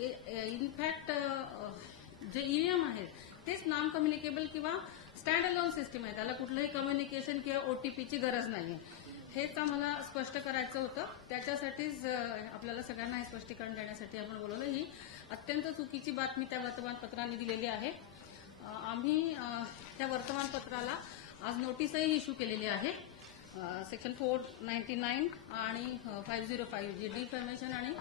In fact जे EVM आहेत तेच नॉन कम्युनिकेबल किंवा स्टँड अलोन सिस्टीम आहे, त्याला कुठलंही कम्युनिकेशन किंवा ओटीपीची गरज नाहीये. हेच आम्हाला स्पष्ट करायचं होतं. त्याच्यासाठीच आपल्याला सगळ्यांना हे स्पष्टीकरण देण्यासाठी आपण बोलवलं. ही अत्यंत चुकीची बातमी त्या वर्तमानपत्रांनी दिलेली आहे. आम्ही त्या वर्तमानपत्राला आज नोटीसही इश्यू केलेली आहे. सेक्शन 499 आणि 505 जे डिफॅमेशन आणि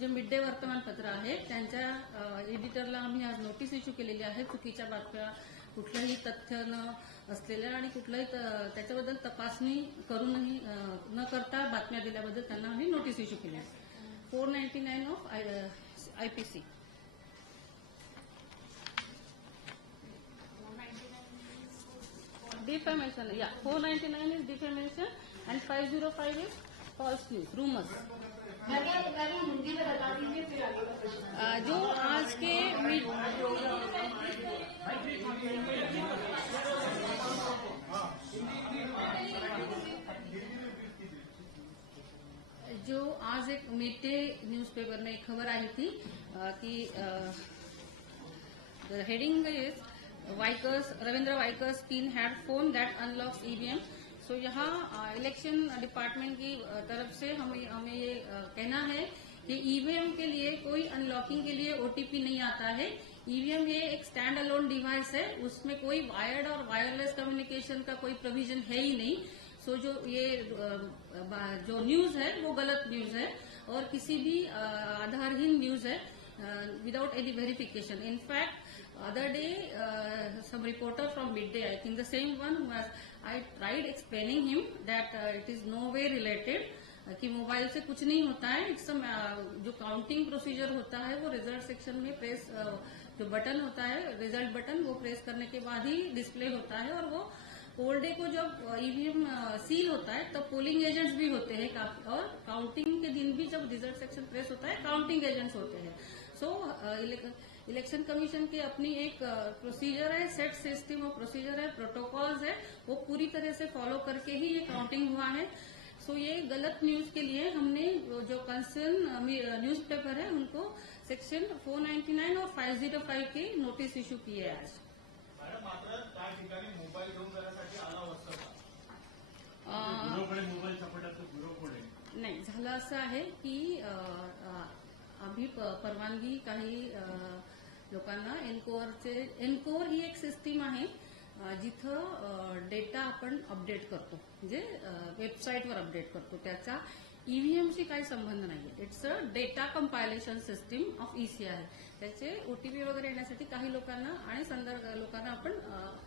जे मिड डे वर्तमानपत्र आहे त्यांच्या एडिटरला आम्ही आज नोटीस इश्यू केलेली आहे. चुकीच्या बातम्या, कुठलंही तथ्य न असलेल्या आणि कुठलंही त्याच्याबद्दल तपासणी करूनही न करता बातम्या दिल्याबद्दल त्यांना आम्ही नोटीस इश्यू केली आहे. 499 of IPC. Defamation, yeah. 499 is defamation and 505 is false news, rumors. जो आज के जो आज एक मिड डे न्यूज़पेपर में एक खबर आई थी कि the heading is Ravindra bikers pin had phone that unlocks EVM. So यहाँ इलेक्शन डिपार्टमेंट की तरफ से हमें ये कहना है कि ईवीएम के लिए कोई अनलॉकिंग के लिए ओटीपी नहीं आता है. ईवीएम ये एक स्टैंड अलोन डिवाइस है, उसमें कोई वायर्ड और वायरलेस कम्युनिकेशन का कोई प्रोविजन है ही नहीं. सो जो न्यूज है वो गलत न्यूज है और किसी भी आधारहीन न्यूज है without any verification. In fact, other day some reporter from Midday, I think the same one who has, I tried explaining him that it is no way related, कि मोबाइल से कुछ नहीं होता है. जो काउंटिंग प्रोसीजर होता है वो result section में प्रेस जो बटन होता है रिजल्ट बटन वो प्रेस करने के बाद ही डिस्प्ले होता है. और वो पोल डे को जब ईवीएम सील होता है तब पोलिंग एजेंट्स भी होते हैं काफी, और काउंटिंग के दिन भी जब रिजल्ट सेक्शन प्रेस होता है काउंटिंग एजेंट्स होते हैं. सो इलेक्शन कमीशन की अपनी एक प्रोसीजर है, सेट सिस्टम ऑफ प्रोसीजर है, प्रोटोकॉल्स है, वो पूरी तरह से फॉलो करके ही ये काउंटिंग हुआ है. सो ये गलत न्यूज के लिए हमने जो कंसर्न न्यूज़पेपर है उनको सेक्शन 499 और 505 के नोटीस इश्यू किए आज. मात्र त्या ठिकाणी मोबाईल घेऊन जाण्यासाठी अलाव असतं का? मोबाईल सापडण्याचं ब्युरो कोण आहे? नाही, झालं असं आहे की आम्ही परवानगी काही लोकांना एनकोर ही एक सिस्टीम आहे जिथं डेटा आपण अपडेट करतो, म्हणजे वेबसाईटवर अपडेट करतो. त्याचा ईव्हीएमशी काही संबंध नाहीये. It's a data compilation system of ECI. त्याचे ओटीपी वगैरे येण्यासाठी काही लोकांना आणि लोकांना आपण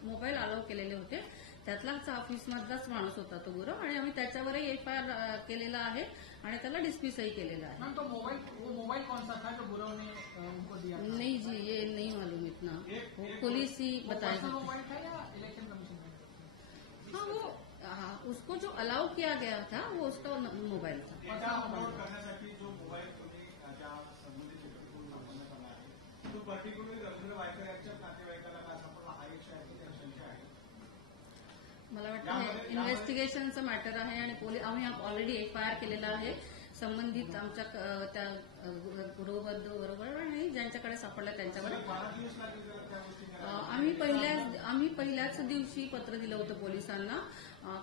मोबाईल अलाव केलेले होते. त्यातलाच ऑफिसमधलाच माणूस होता तो गुरव, आणि आम्ही त्याच्यावरही FIR केलेला आहे आणि त्याला डिस्मिसही केलेला आहे. तो मोबाईल कौन सा था जो गुरव ने उनको दिया? नहीं जी, ये नहीं मालूम इतना, वो पुलिस ही बताएगी. मोबाइल था या इलेक्शन कमीशन में? हाँ, वो उसको जो अलाउ किया गया था वो उसका मोबाईल था. डेटा अपलोड करण्यासाठी जो मोबाईल तुम्ही त्या संबंधित व्यक्तीकडून संपन्न करणार आहे तो पर्टिक्युलरली रवींद्र वायकर यांच्या नातेवाईकाला का सापडला हा एक संशय आहे. मला वाटतं इन्व्हेस्टिगेशनचं मॅटर आहे आणि आम्ही ऑलरेडी FIR केलेला आहे संबंधित आमच्या त्या बरोबर आणि ज्यांच्याकडे सापडलं त्यांच्यावर. आम्ही पहिल्याच दिवशी पत्र दिलं होतं पोलिसांना.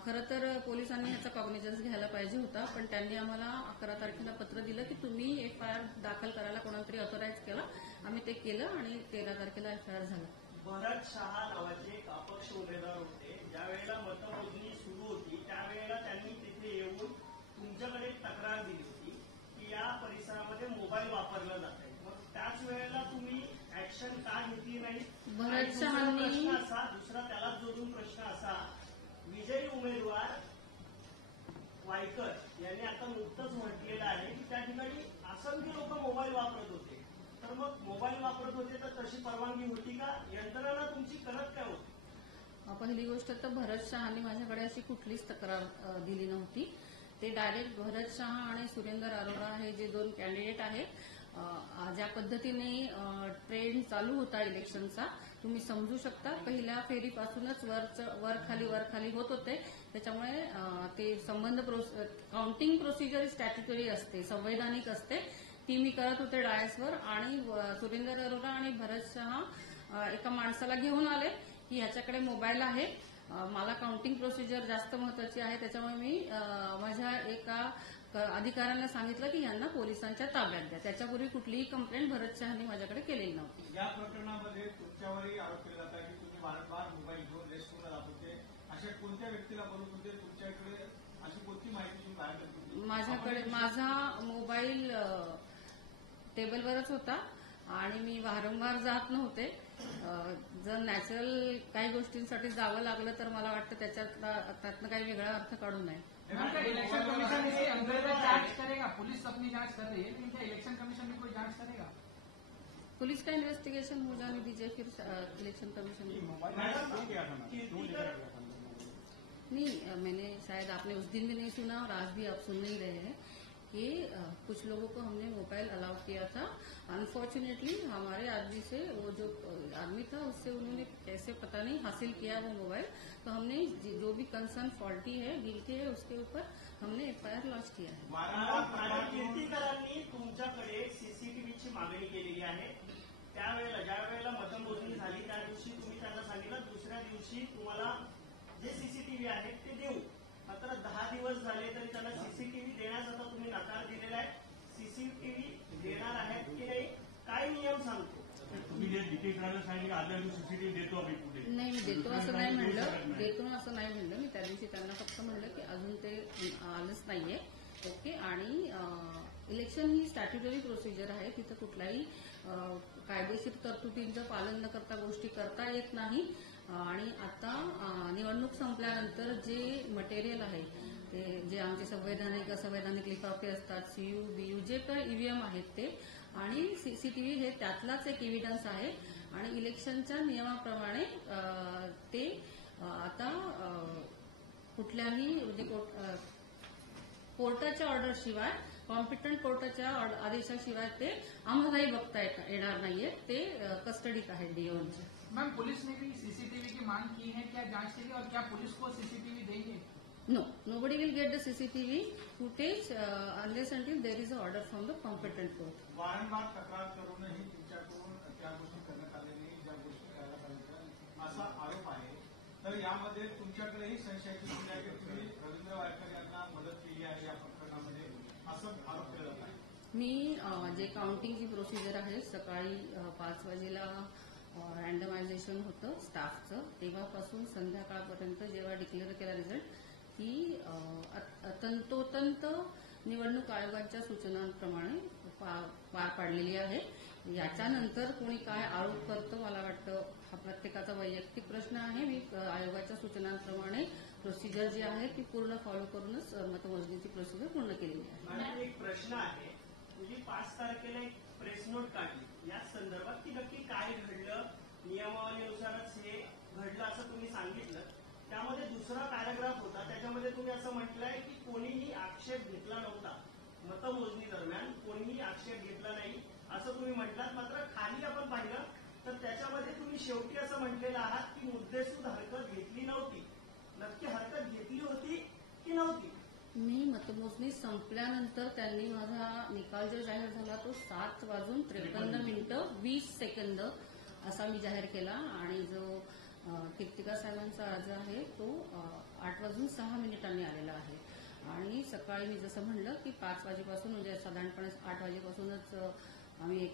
खरं तर पोलिसांनी ह्याचा कॉग्निजन्स घ्यायला पाहिजे होता, पण त्यांनी आम्हाला 11 तारखेला पत्र दिलं की तुम्ही FIR दाखल करायला कोणातरी ऑथोराईज केलं. आम्ही ते केलं आणि 13 तारखेला FIR झाला. भरत शहा नावाचे एक अपक्ष उमेदवार होते. ज्या वेळेला मतमोजणी सुरू होती त्यावेळेला त्यांनी तिथे येऊन तुमच्याकडे तक्रार दिली होती की या परिसरामध्ये मोबाईल वापरला जात आहे. मग त्याच वेळेला तुम्ही ऍक्शन का घेतली नाही? भरत शहांनी दुसरा त्याला जोडून प्रश्न असा, विजयी उमेदवार वायकर यांनी आता नुकतंच म्हटलेलं आहे की त्या ठिकाणी असंख्य लोक मोबाईल वापरत होते. तर मग मोबाईल वापरत होते तर तशी परवानगी होती का? यंत्रणा तुमची करत काय होती? पहिली गोष्ट तर भरत शहांनी माझ्याकडे अशी कुठलीच तक्रार दिली नव्हती. ते डायरेक्ट भरत शहा आणि सुरेंदर अरोरा हे जे 2 कॅन्डिडेट आहेत, ज्या पद्धतीने ट्रेंड चालू होता इलेक्शनचा तुम्ही समजू शकता. पहिल्या फेरीपासूनच वर खाली होत होते. त्याच्यामुळे ते काउंटिंग प्रोसिजर स्टॅट्युटरी असते, संवैधानिक असते. ती मी करत होते डायसवर आणि सुरेंद्र अरोरा आणि भरत शहा एका माणसाला घेऊन आले की ह्याच्याकडे मोबाईल आहे, मला काउंटिंग प्रोसिजर जास्त महत्वाची आहे, त्याच्यामुळे मी माझ्या एका अधिकाऱ्यांना सांगितलं की यांना पोलिसांच्या ताब्यात द्या. त्याच्यापूर्वी कुठलीही कंप्लेंट भरत शहानी माझ्याकडे केलेली नव्हती. या प्रकरणामध्ये तुमच्यावरही आरोप केला जात आहे की तुम्ही वारंवार मोबाईल घेऊन रेस्टरूमला जात होते. अशा कोणत्या व्यक्तीला बोलत होते? तुमच्याकडे अशी कोणती माहिती तुम्ही बाहेर देत होती? माझ्याकडे माझा मोबाईल टेबलवरच होता आणि मी वारंवार जात नव्हते. जर नॅचरल काही गोष्टींसाठी जावं लागलं तर मला वाटतं त्यातनं काही वेगळा अर्थ काढू नये. मैम क्या इलेक्शन कमीशन इसे अंतर्गत जांच करेगा? पुलिस अपनी जांच कर रही है, लेकिन क्या इलेक्शन कमीशन भी कोई जांच करेगा? पुलिस का इन्वेस्टिगेशन हो जाने दीजिए, फिर इलेक्शन कमीशन नहीं. मैंने शायद आपने उस दिन भी नहीं सुना और आज भी आप सुन नहीं रहे हैं कि कुछ लोगों को हमने मोबाइल अलाउ किया था. अनफॉर्चुनेटली हमारे आदमी से वो जो आदमी था उससे उन्होंने कैसे पता नहीं हासिल किया वो मोबाइल, तो हमने जो भी कंसर्न फॉल्टी है, गिल्टी है, उसके ऊपर हमने एफआईआर लॉन्च किया है. मॅडम कीर्तीकरांनी तुमच्याकडे सीसीटीव्हीची मागणी केलेली आहे. त्यावेळेला ज्या वेळेला मतमोजणी झाली त्या दिवशी तुम्ही त्यांना सांगितलं दुसऱ्या दिवशी तुम्हाला जे सीसीटीव्ही आहेत ते देऊ. मात्र 10 दिवस झाले तरी त्यांना सीसीटीव्ही देण्यास आता तुम्ही नकार दिलेला आहे. सीसीटीव्ही देणार आहेत की नाही, काय नियम सांगतो? तुम्ही जे डिटेक्टरांना सांगितलं आदल्या दिवशी सीसीटीव्ही देतो आम्ही पुढे. नाही, मी देतो असं नाही म्हणलं. मी त्या दिवशी त्यांना फक्त म्हणलं की अजून ते आलंच नाहीये. ओके. आणि इलेक्शन ही स्टॅट्युटरी प्रोसिजर आहे, तिथं कुठलाही कायदेशीर तरतुदींचं पालन न करता गोष्टी करता येत नाही. आणि आता निवडणूक संपल्यानंतर जे मटेरियल आहे ते जे आमचे संवैधानिक असंवैधानिक लिफाफे असतात, सीयू बीयू जे काही ईव्हीएम आहेत ते आणि सीसीटीव्ही हे त्यातलाच एक एव्हिडन्स आहे. आणि इलेक्शनच्या नियमाप्रमाणे ते आता कुठल्याही म्हणजे कोर्टाच्या ऑर्डरशिवाय, कॉम्पिटंट कोर्टाच्या आदेशाशिवाय ते आम्हालाही बघता येणार नाहीये. ते कस्टडीत आहे डीओचे. मैम पुलिस ने भी सीसीटीवी की मांग की है, क्या जांच के लिए, और क्या पुलिस को सीसीटीवी देंगे? No, nobody will get the CCTV footage unless until there is an order from the competent court. वारंवार तक्रार करूनही तुमच्याकडून त्या गोष्टी करण्यात आल्या नाही, ज्या गोष्टी करायला पाहिजे असा आरोप आहे. तर यामध्ये तुमच्याकडेही संशयाची सूचना आहे की तुम्ही रवींद्र वायकर यांना मदत केली आहे या प्रकरणामध्ये, असं आरोप केला जात आहे. मी जे काउंटिंगची प्रोसिजर आहे, सकाळी 5 वाजेला रँडमायझेशन होतं स्टाफचं, तेव्हापासून संध्याकाळपर्यंत जेव्हा डिक्लेअर केला रिझल्ट की तंतोतंत निवडणूक आयोगाच्या सूचनांप्रमाणे पार पाडलेली आहे. याच्यानंतर कोणी काय आरोप करतं मला वाटतं हा प्रत्येकाचा वैयक्तिक प्रश्न आहे. मी आयोगाच्या सूचनांप्रमाणे प्रोसिजर जी आहे ती पूर्ण फॉलो करूनच मतमोजणीची प्रोसिजर पूर्ण केलेली आहे. मॅडम एक प्रश्न आहे, तुम्ही 5 तारखेला एक प्रेस नोट काढली या संदर्भात की नक्की काय घडलं, नियमावलीनुसारच हे घडलं असं तुम्ही सांगितलं. त्यामध्ये दुसरा पॅराग्राफ होता, त्याच्यामध्ये तुम्ही असं म्हटलंय की कोणीही आक्षेप घेतला नव्हता, मतमोजणी दरम्यान कोणीही आक्षेप घेतला नाही असं तुम्ही म्हटलात. मात्र खाली आपण पाहिलं तर त्याच्यामध्ये तुम्ही शेवटी असं म्हटलेलं आहात की मुद्देसूद हरकत घेतली नव्हती. नक्की हरकत घेतली होती की नव्हती? मी मतमोजणी संपल्यानंतर त्यांनी माझा निकाल जो जाहीर झाला तो 7:53:20 असा मी जाहीर केला आणि जो कीर्तिका साहेबांचा अर्ज आहे तो 8:06 आलेला आहे. आणि सकाळी मी जसं म्हणलं की 5 वाजेपासून म्हणजे साधारणपणे 8 वाजेपासूनच आम्ही